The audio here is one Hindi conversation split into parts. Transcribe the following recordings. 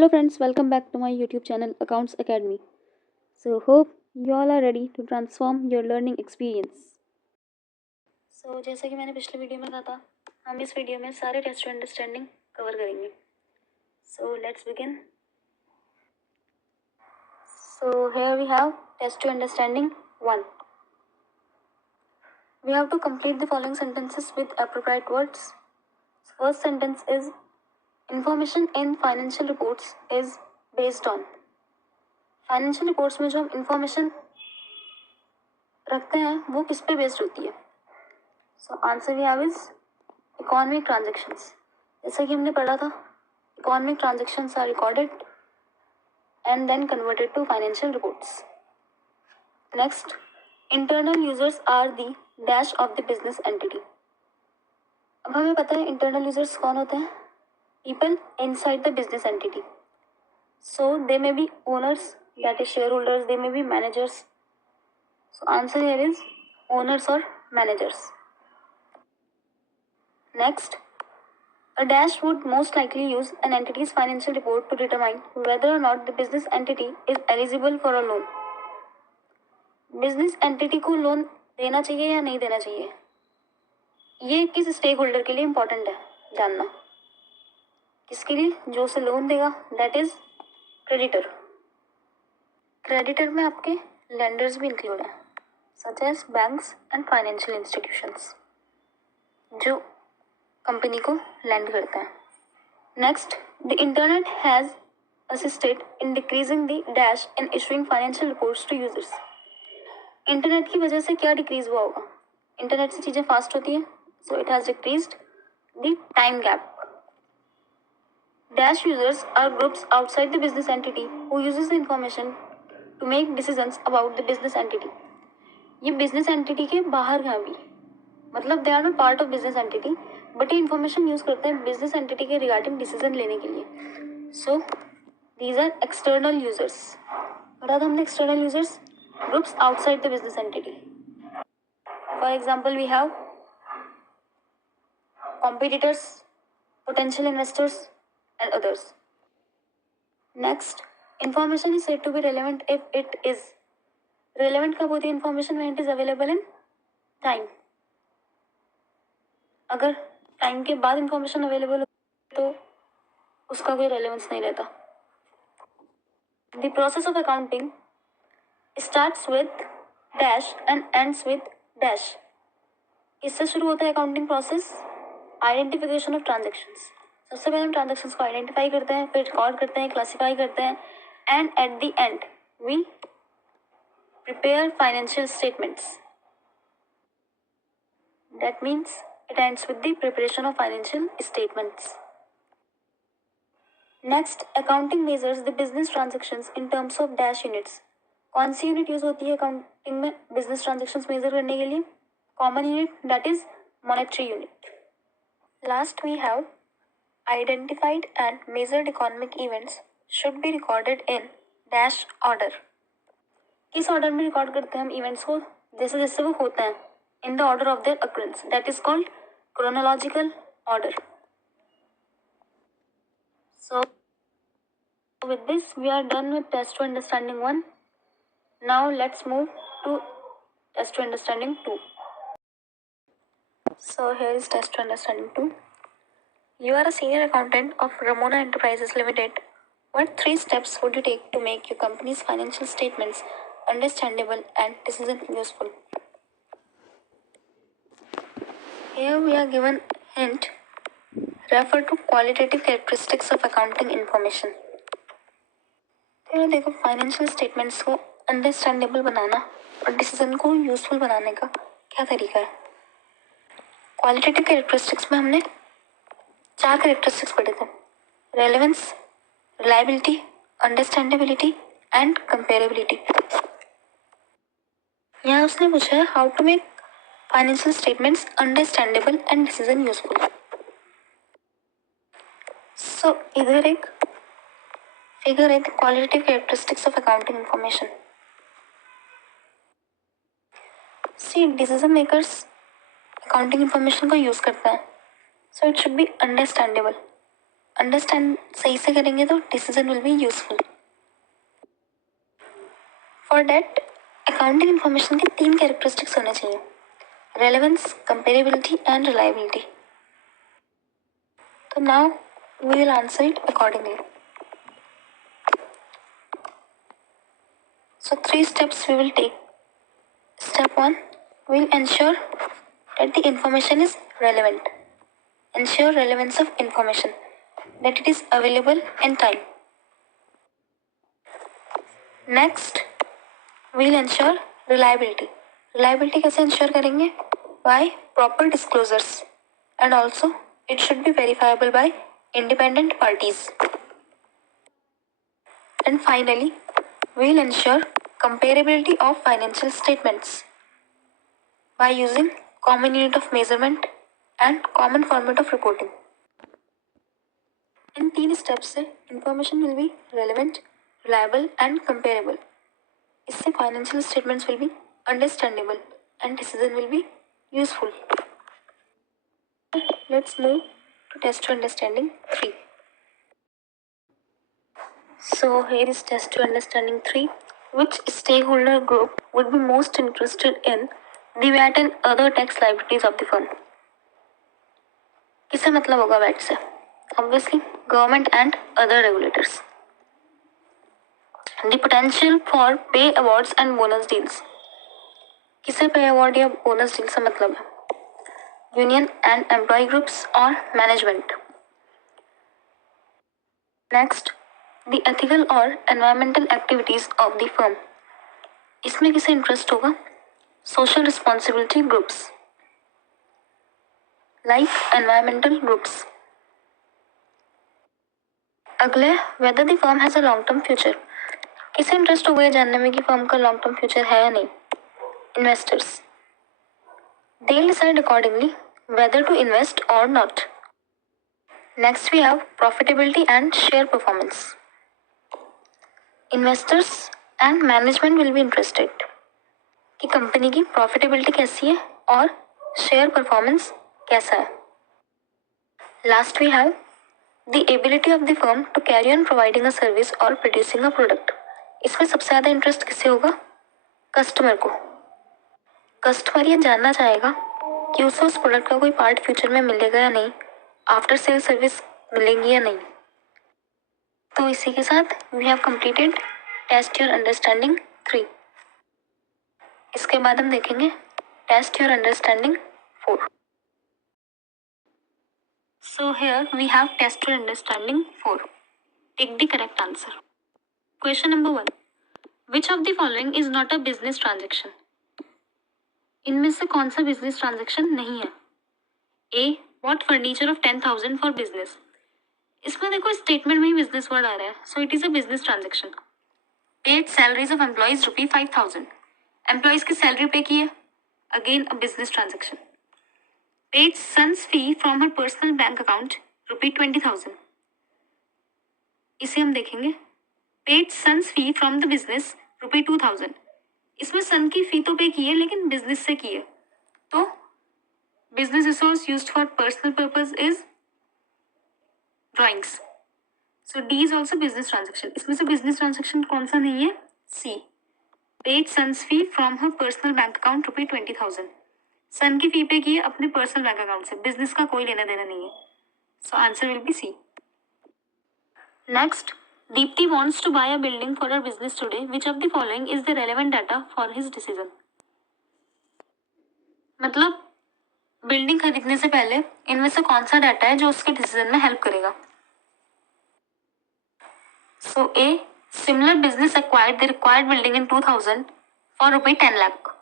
Hello friends, welcome back to my YouTube channel Accounts Academy. So hope you all are ready to transform your learning experience. So जैसा कि मैंने पिछले वीडियो में कहा था, हम इस वीडियो में सारे टेस्ट टू अंडरस्टैंडिंग कवर करेंगे. So let's begin. So here we have test to understanding 1. We have to complete the following sentences with appropriate words. First sentence is information in financial reports is based on. Financial reports में जो हम इंफॉर्मेशन रखते हैं वो किस पे बेस्ड होती है. So answer we have is economic transactions. जैसे कि हमने पढ़ा था, economic transactions are recorded and then converted to financial reports. Next, internal users are the dash of the business entity. अब हमें पता है इंटरनल यूजर्स कौन होते हैं. People inside the business entity. So they may be owners, that is shareholders, they may be managers. So answer here is owners or managers. Next, a dash would most likely use an entity's financial report to determine whether or not the business entity is eligible for a loan. Business entity को लोन देना चाहिए या नहीं देना चाहिए, ये किस स्टेक होल्डर के लिए इंपॉर्टेंट है जानना. किसके लिए? जो उसे लोन देगा, दैट इज क्रेडिटर. क्रेडिटर में आपके लेंडर्स भी इंक्लूड है, such as banks and financial institutions, जो कंपनी को लैंड करते हैं. Next, the internet has assisted in decreasing the dash in issuing financial reports to users. Internet की वजह से क्या डिक्रीज हुआ होगा? इंटरनेट से चीज़ें फास्ट होती हैं, so it has decreased the time gap. Dash users are groups outside the business entity who uses the information to make decisions about the business entity. ये बिजनेस एंटिटी के बाहर हैं अभी, मतलब they are not part of business entity, but ये इन्फॉर्मेशन यूज करते हैं बिजनेस एंटिटी के रिगार्डिंग डिसीजन लेने के लिए. So these are external users. बता दो हमने external users, groups outside the business entity. For example we have competitors, potential investors and others. Next, information is said to be relevant if it is. Relevant कब होती है information? When it is available in time. अगर टाइम के बाद इंफॉर्मेशन अवेलेबल हो तो उसका कोई रेलेवेंस नहीं रहता. The process of accounting starts with dash and ends with dash. इससे शुरू होता है accounting process. Identification of transactions. सबसे पहले हम ट्रांजेक्शन्स को आइडेंटिफाई करते हैं, फिर रिकॉर्ड करते हैं, क्लासीफाई करते हैं, and at the end we prepare financial statements. That means it ends with the preparation of financial statements. Next, accounting measures the business transactions in terms of dash units. कौन सी यूनिट यूज होती है अकाउंटिंग में बिजनेस ट्रांजेक्शन्स मेजर करने के लिए? Common unit, that is monetary unit. Last we have identified and measured economic events should be recorded in dash order. किस ऑर्डर में रिकॉर्ड करते हैं हम इवेंट्स को? जैसे जैसे वो होते हैं, in the order of their occurrence, that is called chronological order. So with this we are done with test to understanding 1. Now let's move to test to understanding 2. So here is test to understanding 2. You are a senior accountant of Ramona Enterprises Limited. What 3 steps would you take to make your company's financial statements understandable and decision useful? Here we are given hint. Refer to qualitative characteristics of accounting information. तो देखो, फाइनेंशियल स्टेटमेंट्स को अंडरस्टैंडेबल बनाना और डिसीजन को यूजफुल बनाने का क्या तरीका है. क्वालिटेटिव कैरेक्टरिस्टिक्स में हमने 4 कैरेक्टरिस्टिक्स पढ़े थे. Relevance, reliability, understandability and comparability. यहाँ उसने पूछा है how to make financial statements understandable and decision useful. So इधर एक फिगर है, the qualitative characteristics of accounting information. See, decision makers accounting information को यूज करते हैं, so it should be understandable. Understand सही से करेंगे तो decision will be useful. For that accounting information के 3 कैरेक्टरिस्टिक्स होने चाहिए, रेलेवेंस, कंपेरेबिलिटी एंड रिलायबिलिटी। तो now we will answer it accordingly. So 3 steps we will take. Step 1, we will ensure that the information is relevant. Ensure relevance of information, that it is available in time. Next, we will ensure reliability. Reliability कैसे ensure करेंगे? By proper disclosures, and also it should be verifiable by independent parties. And finally, we will ensure comparability of financial statements by using common unit of measurement and common format of reporting. इन 3 स्टेप्स से information will be relevant, reliable and comparable. इससे financial statements will be understandable and decision will be useful. Let's move to test to understanding 3. So here is test to understanding 3. Which stakeholder group would be most interested in the VAT and other tax liabilities of the firm? किससे मतलब होगा VAT से? Obviously, government and other regulators. The potential for pay awards and bonus deals. किसे पे अवार्ड या बोनस डील से मतलब है? यूनियन एंड एम्प्लॉय ग्रुप्स और मैनेजमेंट। नेक्स्ट, द एथिकल और environmental activities of the firm. इसमें किसे इंटरेस्ट होगा? Social responsibility groups like environmental groups. अगले, whether the firm has a long term future. किसे इंटरेस्ट होगा ये जानने में कि फर्म का लॉन्ग टर्म फ्यूचर है या नहीं? Investors. They'll decide accordingly whether to invest or not. Next, we have profitability and share performance. Investors and management will be interested कि कंपनी की प्रॉफिटेबिलिटी कैसी है और शेयर परफॉर्मेंस कैसा है. Last, we have the ability of the firm to carry on providing a service or producing a product. इसमें सबसे ज़्यादा इंटरेस्ट किसे होगा? कस्टमर को. कस्टमर ये जानना चाहेगा कि उसे उस प्रोडक्ट का कोई पार्ट फ्यूचर में मिलेगा या नहीं, आफ्टर सेल सर्विस मिलेंगी या नहीं. तो इसी के साथ we have completed test your understanding 3. इसके बाद हम देखेंगे test your understanding 4. So here we have test your understanding 4. Take the correct answer. Question number 1, which of the following is not a business transaction. इनमें से कौन सा बिजनेस ट्रांजेक्शन नहीं है? A, bought furniture of 10,000 for business. इसमें देखो स्टेटमेंट में ही बिजनेस वर्ड आ रहा है, so it is a business transaction. Paid salaries of employees ₹5,000. Employees की सैलरी पे की है, again a business transaction. Paid sons fee from her personal bank account ₹20,000. इसे हम देखेंगे. Paid sons fee from the business ₹2,000. इसमें सन की फी तो पे की है लेकिन बिजनेस से की है, तो business resource used for personal purpose is drawings. So D is also business transaction. इसमें से बिजनेस ट्रांजेक्शन कौन सा नहीं है? C, paid sons fee from her personal bank account ₹20,000. Son की फी पे की है अपने पर्सनल बैंक अकाउंट से, बिजनेस का कोई लेना देना नहीं है. So answer will be C. Next, Deepti wants to buy a building for her business today. Which of the following is the relevant data for his decision? मतलब बिल्डिंग खरीदने से पहले इनमें से कौन सा डाटा है जो उसके डिसीजन में हेल्प करेगा? So A, similar business acquired the required building in 2000 for ₹10 lakh.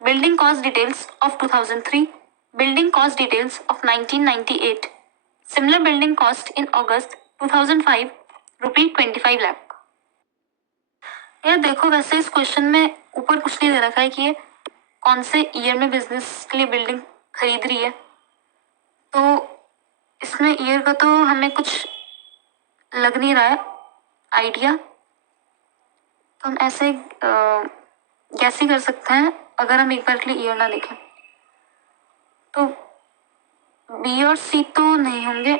Building cost details of 2003. Building cost details of 1998. Similar building cost in August 2005, ₹25 lakh. यार देखो, वैसे इस क्वेश्चन में ऊपर कुछ नहीं दे रखा है कि ये कौन से ईयर में बिजनेस के लिए बिल्डिंग खरीद रही है, तो इसमें ईयर का तो हमें कुछ लग नहीं रहा है आइडिया, तो हम ऐसे गैस ही कर सकते हैं अगर हम एक बार के लिए ईयर ना देखें. तो बी और सी तो नहीं होंगे,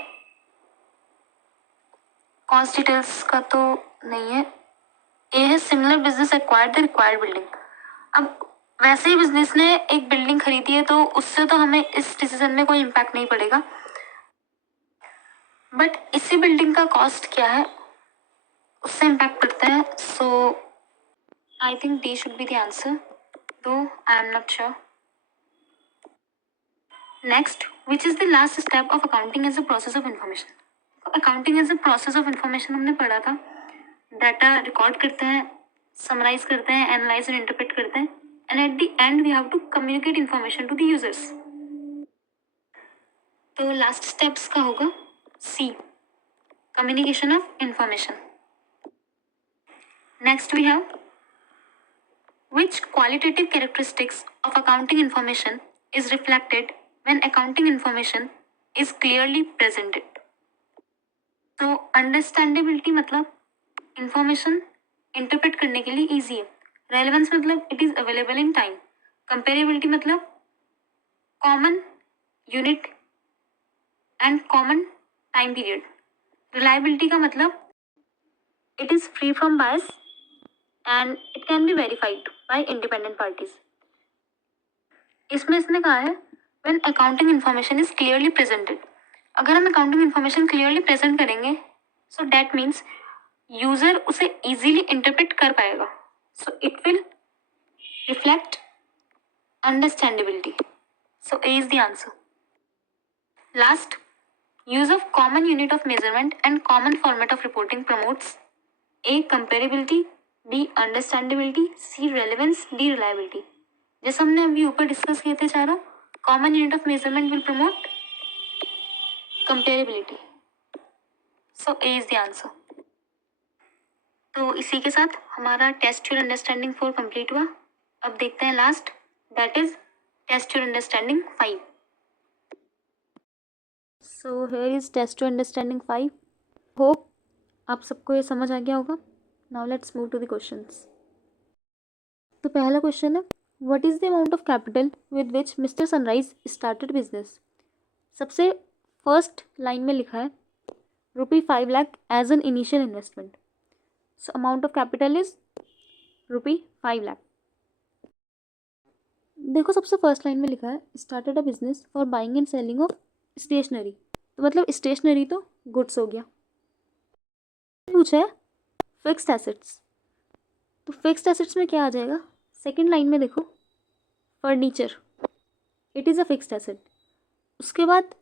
कॉस्ट डिटेल्स का तो नहीं है। ए है similar business acquired the required building. अब वैसे ही बिजनेस ने एक बिल्डिंग खरीदी है तो उससे तो हमें इस डिसीजन में कोई इम्पैक्ट नहीं पड़ेगा, बट इसी बिल्डिंग का कॉस्ट क्या है उससे इम्पैक्ट पड़ता है। So I think D should be the answer, though I am not sure. Next, which is the last step of accounting as a process of information. Accounting as a process of information हमने पढ़ा था, डाटा रिकॉर्ड करते हैं, समराइज करते हैं, एनालाइज और इंटरप्रेट करते हैं, and at the end we have to communicate information to the users. तो लास्ट स्टेप्स का होगा C, communication of information. Next we have which qualitative characteristics of accounting information is reflected when accounting information is clearly presented. तो understandability मतलब information interpret करने के लिए easy है, relevance मतलब it is available in time, comparability मतलब common unit and common time period, reliability का मतलब it is free from bias and it can be verified by independent parties. इसमें इसने कहा है when accounting information is clearly presented। अगर हम accounting information clearly present करेंगे so that means user उसे easily interpret कर पाएगा, so it will reflect understandability, so A is the answer. Last, use of common unit of measurement and common format of reporting promotes A comparability, B understandability, C relevance, D reliability। जैसे हमने अभी ऊपर डिस्कस किए थे चारों, common unit of measurement will promote comparability, so A is the answer. तो इसी के साथ हमारा टेस्ट योर अंडरस्टैंडिंग 4 कंप्लीट हुआ। अब देखते हैं last, that is test your understanding 5। So here is test your understanding 5। Hope आप सबको ये समझ आ गया होगा। Now let's move to the questions. तो पहला क्वेश्चन है, what is the amount of capital with which mister Sunrise started business. सबसे फर्स्ट लाइन में लिखा है ₹5 lakh as an initial investment, so amount of capital is ₹5 lakh. देखो सबसे फर्स्ट लाइन में लिखा है started a business for buying and selling of stationery, तो मतलब स्टेशनरी तो गुड्स हो गया। पूछा है फिक्स्ड एसेट्स, तो फिक्स्ड एसेट्स में क्या आ जाएगा, सेकेंड लाइन में देखो furniture, it is a fixed asset. उसके बाद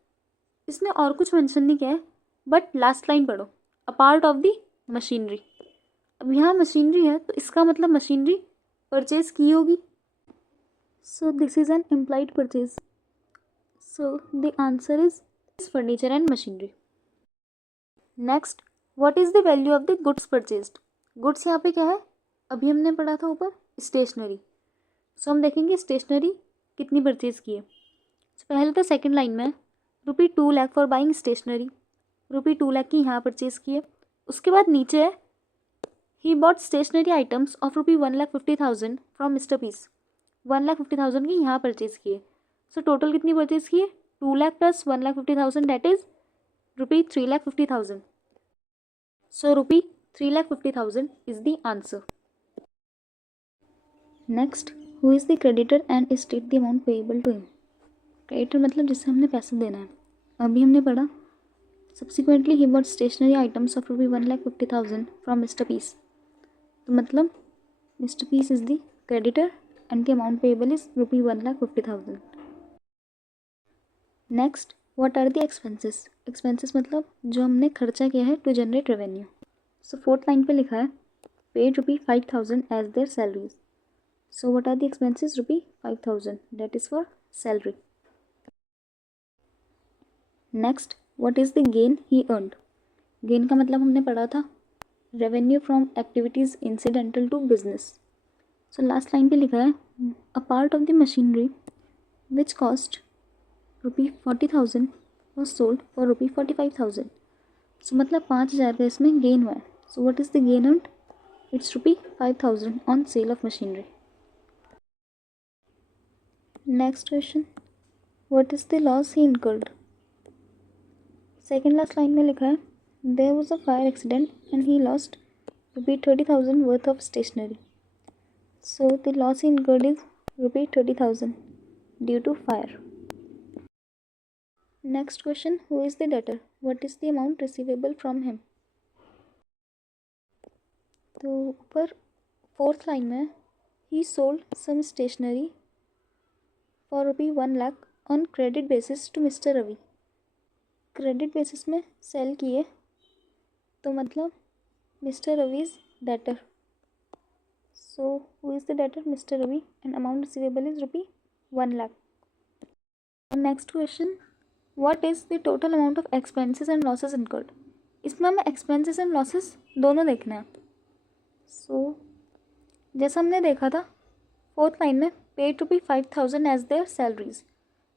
इसने और कुछ मेंशन नहीं किया है, बट लास्ट लाइन पढ़ो, अ पार्ट ऑफ द मशीनरी। अब यहाँ मशीनरी है तो इसका मतलब मशीनरी परचेज की होगी, so this is an implied purchase, so the answer is furniture and machinery. Next, what is the value of the goods purchased. Goods यहाँ पे क्या है, अभी हमने पढ़ा था ऊपर स्टेशनरी, सो हम देखेंगे स्टेशनरी कितनी परचेज की है। पहले तो सेकेंड लाइन में ₹2 lakh for buying stationery, ₹2 lakh की यहाँ परचेज की है। उसके बाद नीचे है he bought stationery items of ₹1,50,000 from mister Peace, 1,50,000 की यहाँ परचेज की है। सो टोटल कितनी परचेज की है, 2 lakh plus 1,50,000 that is ₹3,50,000, so ₹3,50,000 is the answer. Next, who is the creditor and state the amount payable to him. Creditor मतलब जिससे हमने पैसा देना है। अभी हमने पढ़ा subsequently he bought stationery items of ₹1,50,000 from mister Peace, तो मतलब mister Peace is the creditor and the amount payable is ₹1,50,000। Next, what are the expenses. Expenses मतलब जो हमने खर्चा किया है to generate revenue. So fourth line पे लिखा है paid ₹5,000 as their salaries, so what are the expenses, ₹5,000 that is for salary. Next, what is the gain he earned. Gain का मतलब हमने पढ़ा था revenue from activities incidental to business. So last line पे लिखा है a part of the machinery which cost ₹40,000 was sold for ₹45,000, so मतलब 5,000 का इसमें गेन हुआ है। So what is the gain earned, it's ₹5,000 on sale of machinery. Next question, what is the loss he incurred. Second last line में लिखा है there was a fire accident and he lost rupee 30,000 worth of stationery. So the loss he incurred is rupee 30,000 due to fire. Next question, who is the debtor? What is the amount receivable from him? तो ऊपर फोर्थ लाइन में he sold some stationery for rupee 1 lakh on credit basis to Mr. Ravi. Credit basis में सेल किए तो मतलब mister Ravi is debtor. So who is the debtor? Mister Ravi. And amount receivable is rupee 1 lakh. Next question, what is the total amount of expenses and losses incurred? इसमें हमें एक्सपेंसेस एंड लॉसेस दोनों देखने हैं. सो जैसा हमने देखा था फोर्थ लाइन में paid rupee 5,000 as their salaries,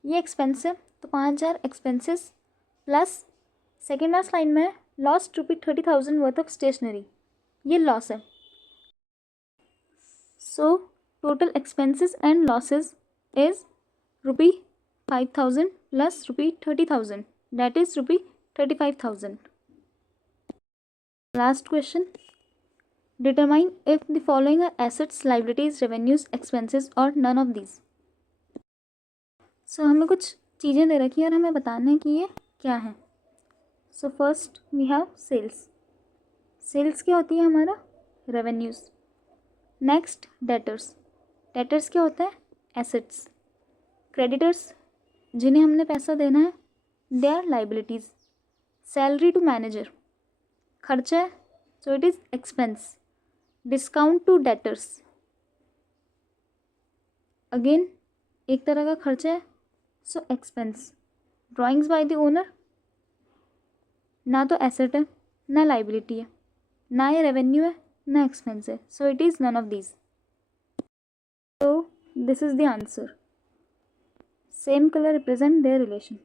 ये एक्सपेंस है तो 5,000 expenses plus second last line में lost rupee 30,000 worth of stationery, ये लॉस है. So total expenses and losses is rupee 5,000 plus rupee 30,000, that is rupee 35,000. Last question, determine if the following are assets, liabilities, revenues, expenses और नन ऑफ दीज. सो हमें कुछ चीज़ें दे रखी हैं और हमें बताना है कि ये क्या है. So first we have sales. Sales क्या होती है? हमारा रेवेन्यूज़. Next debtors. डेटर्स क्या होता है? एसेट्स. क्रेडिटर्स जिन्हें हमने पैसा देना है, they are liabilities. Salary to manager खर्चा है, so it is expense. Discount to debtors again एक तरह का खर्चा है, so expense. Drawings by the owner ना तो एसेट है ना लाइबिलिटी है, ना ये रेवेन्यू है ना एक्सपेंस है, so it is none of these. So this is the answer. Same colour represent their relation.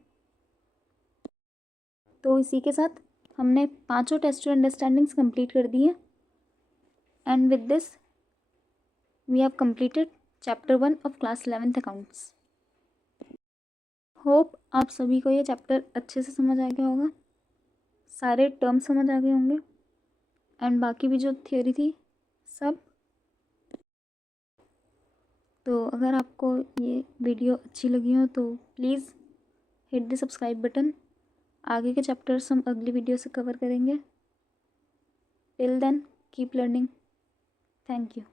तो इसी के साथ हमने पांचों टेस्ट टू अंडरस्टैंडिंग्स कंप्लीट कर दी हैं. And with this we have completed chapter 1 of class 11th accounts. Hope आप सभी को ये चैप्टर अच्छे से समझ आ गया होगा, सारे टर्म समझ आ गए होंगे एंड बाकी भी जो थ्योरी थी सब. तो अगर आपको ये वीडियो अच्छी लगी हो तो please hit the subscribe button. आगे के चैप्टर्स हम अगली वीडियो से कवर करेंगे. Till then keep learning. Thank you.